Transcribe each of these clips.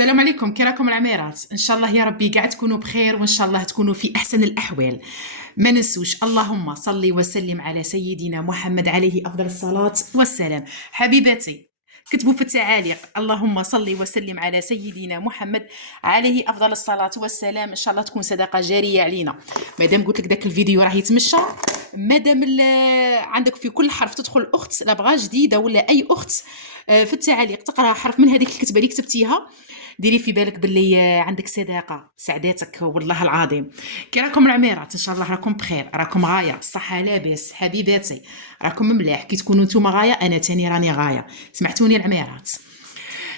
السلام عليكم، كي راكم العميرات؟ ان شاء الله يا ربي قاعد تكونوا بخير، وان شاء الله تكونوا في احسن الاحوال. ما ننسوش اللهم صل وسلم على سيدنا محمد عليه افضل الصلاة والسلام. حبيباتي، كتبوا في التعاليق اللهم صل وسلم على سيدنا محمد عليه افضل الصلاة والسلام. ان شاء الله تكون صدقة جارية علينا. مادام قلت لك داك الفيديو راه يتمشى، مادام عندك في كل حرف تدخل اخت لا بغا جديده ولا اي اخت، في التعاليق تقرا حرف من هذيك الكتبه اللي كتبتيها، ديري في بالك باللي عندك صداقه سعداتك والله العظيم. كي راكم العميرات؟ ان شاء الله راكم بخير، راكم غايه، الصحه لاباس حبيباتي، راكم مليح. كي تكونوا نتوما غايه انا تاني راني غايه. سمعتوني العميرات؟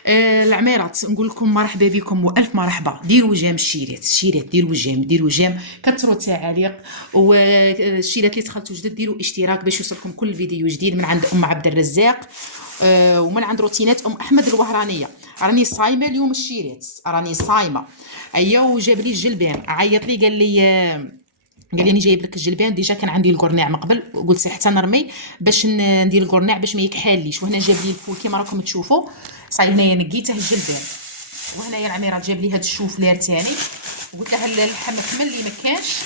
العميرات نقول لكم مرحبا بكم والف مرحبا. ديروا جيم الشيرات، ديروا جيم، كثروا التعاليق، والشيرات اللي دخلتوا جدد ديروا اشتراك باش يوصلكم كل فيديو جديد من عند ام عبد الرزاق، ومن عند روتينات ام احمد الوهرانيه. راني صايمه اليوم الشيرات، راني صايمه. ايا وجاب لي الجلبان، عيط لي قال لي راني جايب لك الجلبان. ديجا كان عندي القرناع من قبل، قلت حتى نرمي باش ندير القرناع باش ما يكحاليش. وهنا جاب لي الفول كيما راكم تشوفوا، صاي هنايا نقيته الجلبان. وهنايا العميرات جاب لي هاد الشوفلير تاني، قلت لها اللحم كمل اللي ما كانش.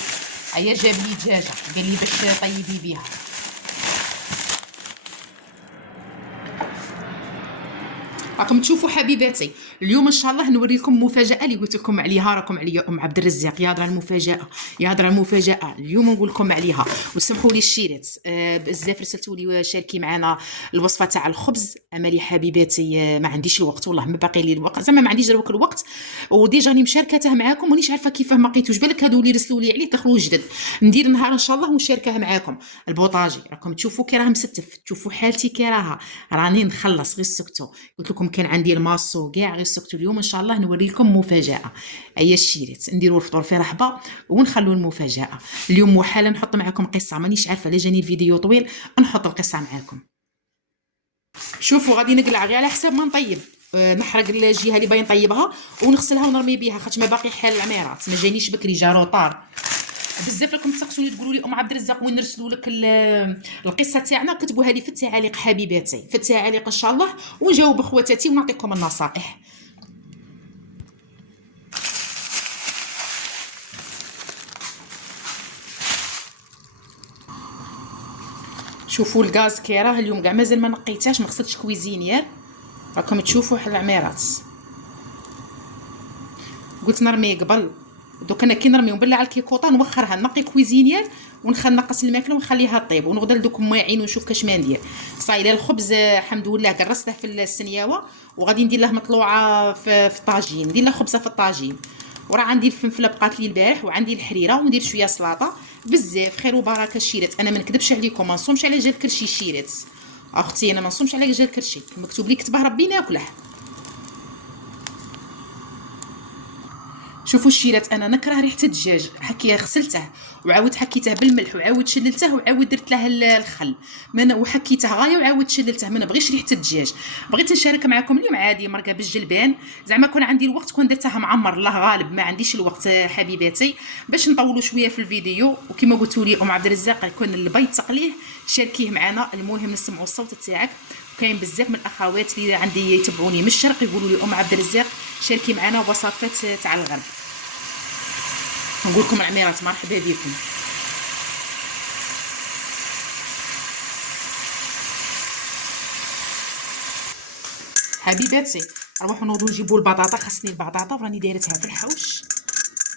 هيا جاب لي دجاجه، قال لي باش طيبي بيها. راكم تشوفوا حبيباتي، اليوم ان شاء الله نوريكم مفاجاه اللي قلت لكم عليها. راكم عليا ام عبد الرزاق، يا درا المفاجاه، يا درا المفاجاه اليوم نقول لكم عليها. وسمحوا لي الشيرات، بزاف رسلتوا لي شاركي معنا الوصفه تاع الخبز. امالي حبيباتي، ما عنديش الوقت والله، ما باقي لي الوقت، زعما ما عنديش دروك الوقت. وديجا راني مشاركته معاكم، مانيش عارفه كيفاه ما لقيتوش. بالك هادو اللي رسلوا لي عليه دخلوا جدد، ندير نهار ان شاء الله ونشاركه معاكم. البوطاجي راكم تشوفوا كي راه مستف، تشوفوا حالتي كي راها، راني نخلص غير سكتوا. قلت لكم كان عندي الماسو كاع غير سكتوا. اليوم ان شاء الله نوري لكم مفاجاه. ايا الشيرات، نديروا الفطور في رحبه ونخلوا المفاجاه. اليوم وحالا نحط معكم قصه، مانيش عارفه لا جاني الفيديو طويل نحط القصه معكم. شوفوا غادي نقلع غير على حساب ما نطيب، نحرق الجهه اللي باين نطيبها ونغسلها ونرمي بها، خاطر ما باقي حال العميرات، ما جانيش بكري، جا روطار. بزاف راكم تسقسوني تقولوا لي ام عبد الرزاق وين نرسلوا لك القصه تاعنا، كتبوها لي في التعاليق حبيباتي، في التعاليق ان شاء الله، ونجاوب اخواتاتي ونعطيكم النصائح. شوفوا الغاز كي راه اليوم كاع مازال ما نقيتهاش، ما غسلتش كويزينير. راكم تشوفوا العميرات، قلت نرمي قبل. دوك انا كي نرميهم بالله على الكيكوطه نوخرها، نقي كويزينير ونقص الماكله ونخليها طيب، ونغدل دوك مواعين ونشوف كاش ما ندير. صايله الخبز الحمد لله قرصته في السنياوه، وغادي ندير له مطلوعه في الطاجين، ندير له خبزه في الطاجين. وراه عندي الفنفله بقات لي البارح، وعندي الحريره، وندير شويه سلطه. بزاف خير وبركه الشيرات. انا ما نكذبش عليكم، ما نصومش على جال كرشي الشيرات اختي، انا ما نصومش على جال كرشي، مكتوب لي كتبه ربي ناكله. شوفوا الشيرات، انا نكره ريحه الدجاج. حكي غسلته وعاود حكيته بالملح وعاود شللته وعاود درت له الخل وحكيته غايه وعاود شللته. ما نبغيش ريحه الدجاج. بغيت نشارك معكم اليوم عادي مرقه بالجلبان، زعما كون عندي الوقت كون درتها معمر، الله غالب ما عنديش الوقت حبيباتي باش نطولوا شويه في الفيديو. وكما قلتوا لي ام عبد الرزاق يكون البيض تقليه شاركيه معنا، المهم نسمعوا الصوت تاعك. كاين بزاف من الاخوات اللي عندي يتبعوني من الشرق يقولوا لي ام عبد الرزاق شاركي معنا وصفات تاع الغرب. نقول لكم العميرات مرحبا بكم. حبيباتي نروحوا نوضوا نجيبوا البطاطا، خاصني البطاطا وراني دايرتها في الحوش.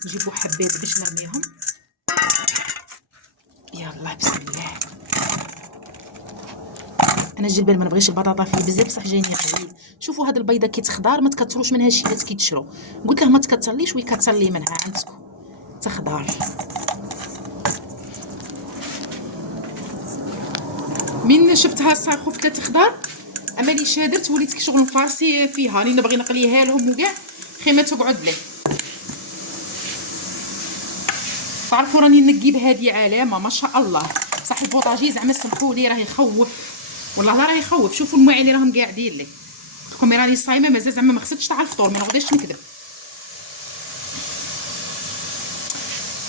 نجيبوا حبات باش نرميهم. يلا بسم الله. انا الجلبان ما نبغيش البطاطا فيه بزاف، بصح جايني قليل. شوفوا هاد البيضه كي تخضر ما تكثروش منها الشيلات كي تشرو، قلت له ما تكثرليش ويكثر لي منها عندكم تخضر. من شفتها خفت لا تخضر، اما لي شادرت وليت شغل فارسي فيها، راني نبغي نقليها لهم وكاع خيمه تقعد لي. تعرفوا راني نقي بهذه علامه ما شاء الله. صح البوطاجي زعما سمحوا لي راه يخوف، والله لا راه يخوف. شوفوا المواعين اللي راهم قاعدين لي، قلت لكم راني صايمه مازال، زعما ما خصتش تاع الفطور، ما نقدرش نكذب.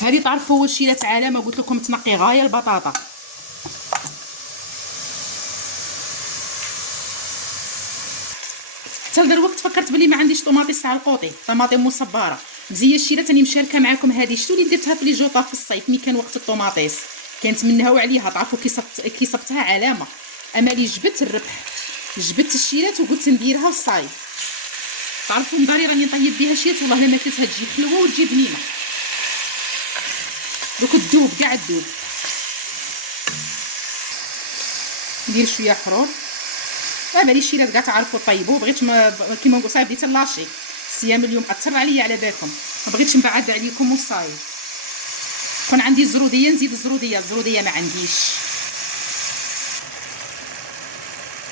هذه تعرفوا شيلات علامه، قلت لكم تنقي غايه البطاطا. حتى لذا الوقت فكرت بلي ما عنديش طوماطيس تاع القوطي، طماطم مصبره مزيه الشيره. تاني مشاركه معكم هذه شتو اللي درتها في لي جوطا في الصيف ملي كان وقت الطوماطيس، كانت منها وعليها تعرفوا كي صبتها علامه. اما لي جبت الربح، جبت الشيرات وقلت نديرها وصاي. تعرفوا من داري راني نطيب بها شيرات، والله لما كلتها تجي حلوه وتجي بنينه. دوك تذوب كاع تذوب. ندير شويه حرور. بالي الشيرات كاع تعرفوا طيبوا، بغيت كيما نقول صاحبي بديت لاشي الصيام اليوم اثر عليا على بالكم، ما بغيتش نبعد عليكم وصاي. كون عندي الزروديه نزيد الزروديه ما عنديش.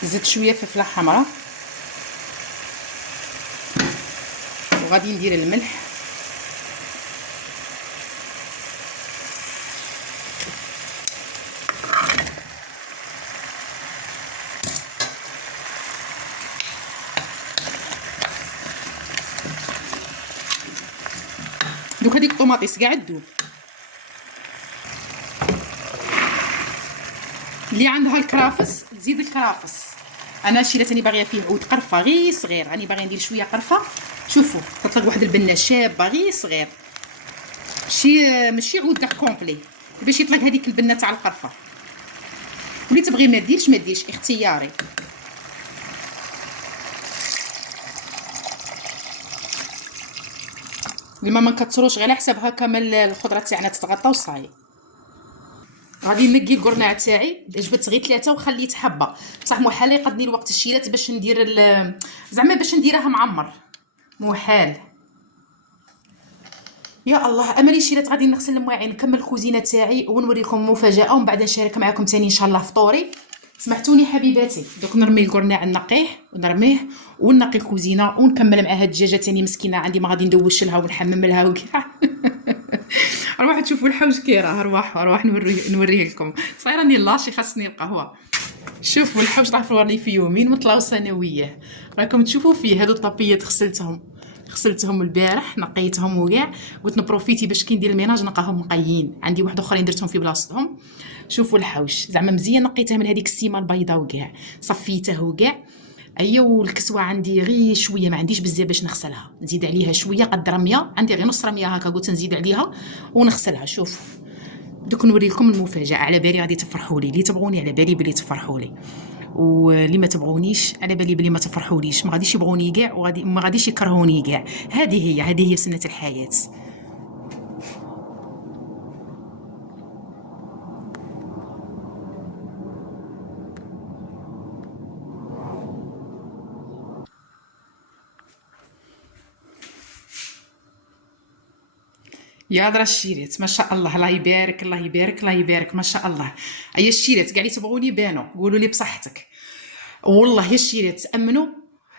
زدت شويه فلفله حمراء وغادي ندير الملح. دوك هذيك الطوماطيس كاع تذوب. اللي عندها الكرافس تزيد الكرافس. انا الشيء اللي تاني باغيه فيه عود قرفه غير صغير، راني باغيه ندير شويه قرفه. شوفوا تطلق واحد البنه شابه غير صغير، ماشي عود كاع كومبلي، باش يطلق هذيك البنه تاع القرفه. اللي تبغي ما ديرش اختياري. لما ما نكثروش غير على حساب هكا من الخضره تاعنا تتغطى وصاي. غادي نقي القرناع تاعي، جبت غير 3 وخليت حبه، بصح محال يقضني الوقت الشيرات باش ندير زعما باش نديرها معمر، محال. يا الله املي الشيرات غادي نغسل المواعين نكمل الكوزينه تاعي ونوريكم مفاجاه ومن بعد نشارك معكم ثاني ان شاء الله فطوري. سمحتوني حبيباتي، دوك نرمي القرناع نقيه ونرميه ونقي الكوزينه ونكمل معها الدجاجه ثاني مسكينه عندي ما غادي ندوش لها ونحمم لها وكاع. روحوا تشوفوا الحوش كي راه. روح نوريه لكم. صايره راني لاشي خاصني القهوه. شوفوا الحوش راه فروني في يومين مطلعوا سنويه، راكم تشوفوا فيه. هادو الطابيات غسلتهم البارح نقيتهم وكاع، قلت نبروفيتي باش كي ندير الميناج نلقاهم نقيين. عندي واحد اخرين درتهم في بلاصتهم. شوفوا الحوش زعما مزيان، نقيته من هذيك السيمه البيضاء وكاع، صفيته وكاع. ايوا والكسوه عندي غير شويه، ما عنديش بزاف باش نغسلها، نزيد عليها شويه قد رميه، عندي غير نص رميه هكا، قلت نزيد عليها ونغسلها. شوفوا دوك نوريكم المفاجاه، على بالي غادي تفرحوا لي. اللي تبغوني على بالي بلي تفرحوا لي، واللي ما تبغونيش على بالي بلي ما تفرحوليش. ما غاديش يبغوني كاع ما غاديش يكرهوني كاع. هذه هي سنه الحياه. يا درا الشيرات ما شاء الله، الله يبارك الله يبارك الله يبارك، ما شاء الله. ايا الشيرات كاع اللي تبغوني بانوا قولوا لي بصحتك. والله يا الشيرات تامنوا.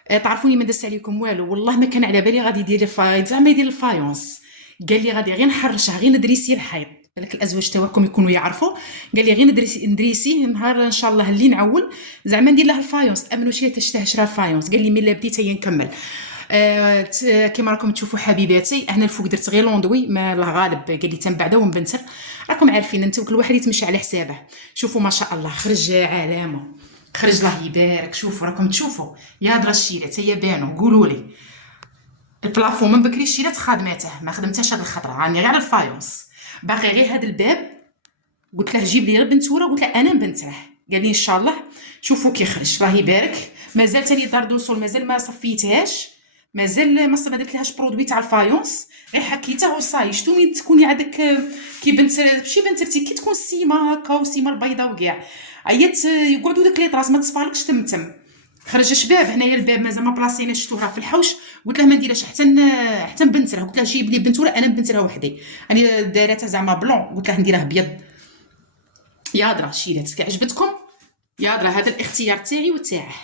تعرفوني ما دست عليكم والو، والله ما كان على بالي غادي يدير زعما يدير الفايونس. قال لي غادي غير نحرشها، غير ندريسي الحيط. بالك الازواج تاعكم يكونوا يعرفوا. قال لي غير ندريسيه نهار ان شاء الله اللي نعول زعما ندير له الفايونس. تامنوا شي تشتهى شرا الفايونس. قال لي ملي بديت هي نكمل. كما راكم تشوفوا حبيباتي، انا الفوق درت غير لوندوي ما الله غالب. قال لي تم بعدا ونبنتر. راكم عارفين انتم كل واحد يتمشى على حسابه. شوفوا ما شاء الله خرج علامه، خرج الله يبارك. شوفوا راكم تشوفوا يا درا الشيرات هي بانوا. قولوا لي البلافون من بكري الشيرات خادماته ما خدمتهاش هاد الخطره، راني غير على الفايونس باقي غير هاد الباب. قلت له جيب لي غير بنتوره، قلت له انا نبنته. قال لي ان شاء الله. شوفوا كي خرج الله يبارك. مازال تاني دار دوسول مازال ما صفيتهاش، مازال ما درتلهاش برودوي تاع الفايونس، غير حكيته وصاي. شتو مين تكوني عندك كي بنت ماشي بنترتي كي تكون السيمه هكا وسيمه البيضاء وكاع عيات يقعدوا داك لي طراس ما تصفالكش تمتم. خرج شباب هنايا الباب مازال ما بلاصينا، شفتوها في الحوش. قلت له ما نديرهاش حتى نبنترها. قلت له جيب لي بنتوره انا نبنترها وحدي، راني دايرتها زعما بلون. قلت له نديرها ابيض. يا درا الشيرات كي عجبتكم يا درا هذا الاختيار تاعي وتاعه.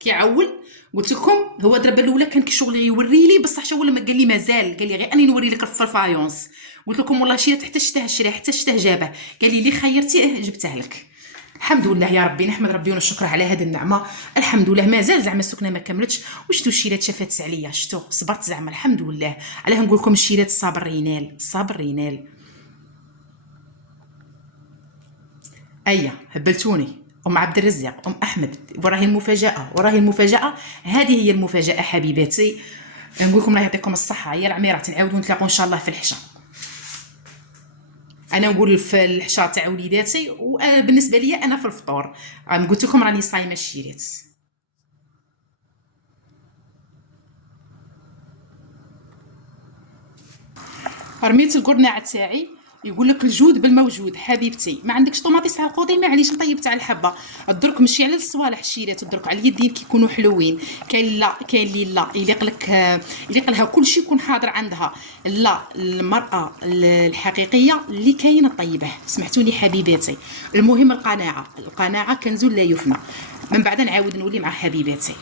كيعول قلت لكم هو الضربه الاولى كان كيشغل يوري لي، بصح شغل ما قال لي مازال، قال لي غير اني نوري لك في الفايونس. قلت لكم والله شيرات حتى شتاه الشري حتى شتاه جابه. قال لي اللي خيرتيه جبته لك. الحمد لله يا ربي، نحمد ربي ونشكر على هذه النعمه. الحمد لله مازال زعما السكنه ما كملتش. وشتو الشيرات شافت عليا، شتو صبرت زعما الحمد لله. علاه نقول لكم الشيرات الصبر ينال، الصبر ينال. ايا هبلتوني ام عبد الرزاق، ام احمد، وراهي المفاجاه، وراهي المفاجاه. هذه هي المفاجاه حبيباتي. نقول لكم الله يعطيكم الصحه يا العميرات، نعاودوا نتلاقوا ان شاء الله في الحشا. انا نقول في الحشا تاع وليداتي، وبالنسبه لي انا في الفطور قلت لكم راني صايمه الشيرات. رميت القرناع تاعي. يقول لك الجود بالموجود حبيبتي. ما عندكش طوماطيس تاع القوطي معليش نطيب تاع الحبه. الدرك مشي على الصوالح الشيرات، الدرك على اليدين كيكونوا حلوين. كاين لا كاين اللي لا يليق لك، يليق لها كل شيء يكون حاضر عندها. لا المراه الحقيقيه اللي كاينه طيبه. سمحتوني حبيباتي. المهم القناعه، القناعه كنز لا يفنى. من بعد نعاود نولي مع حبيباتي.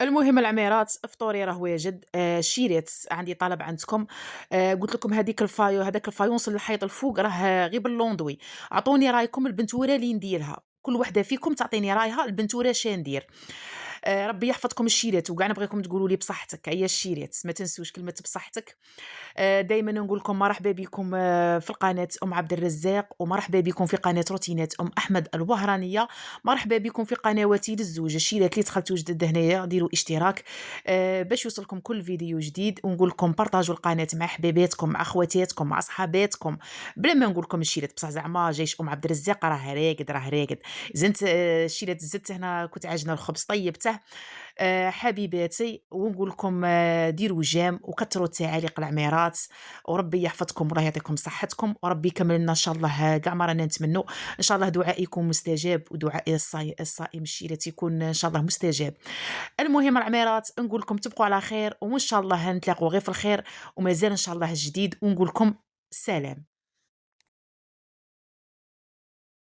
المهم العميرات، فطوري راه واجد. شيرات عندي طلب عندكم. قلت لكم هذيك الفايو، هذاك الفايونس اللي حيط الفوق راه غير باللوندوي. عطوني رايكم البنتوره اللي نديرها، كل وحده فيكم تعطيني رايها البنتوره شندير. ربي يحفظكم الشيرات، وكاع نبغيكم تقولوا لي بصحتك. هيا الشيرات ما تنسوش كلمه بصحتك. دائما نقول لكم مرحبا بكم في القناه ام عبد الرزاق، ومرحبا بكم في قناه روتينات ام احمد الوهرانيه. مرحبا بكم في قنواتي للزوج. الشيرات اللي دخلتوا جدد هنايا ديروا اشتراك باش يوصلكم كل فيديو جديد. ونقول لكم بارطاجوا القناه مع حبيباتكم، مع خواتاتكم، مع صحاباتكم. بلا ما نقول لكم الشيرات بصح زعما جيش ام عبد الرزاق راه راقد راه راقد. زنت الشيرات زدت هنا كنت عاجنه الخبز طيبته. حبيباتي، ونقول لكم ديروا جيم وكثروا التعاليق العميرات. وربي يحفظكم والله يعطيكم صحتكم، وربي يكمل لنا ان شاء الله كاع ما رانا نتمنوا. ان شاء الله دعائي يكون مستجاب، ودعاء الصائم الشيرات يكون ان شاء الله مستجاب. المهم العميرات، نقول لكم تبقوا على خير، وان شاء الله نتلاقوا غير في الخير، ومازال ان شاء الله جديد. ونقول لكم سلام.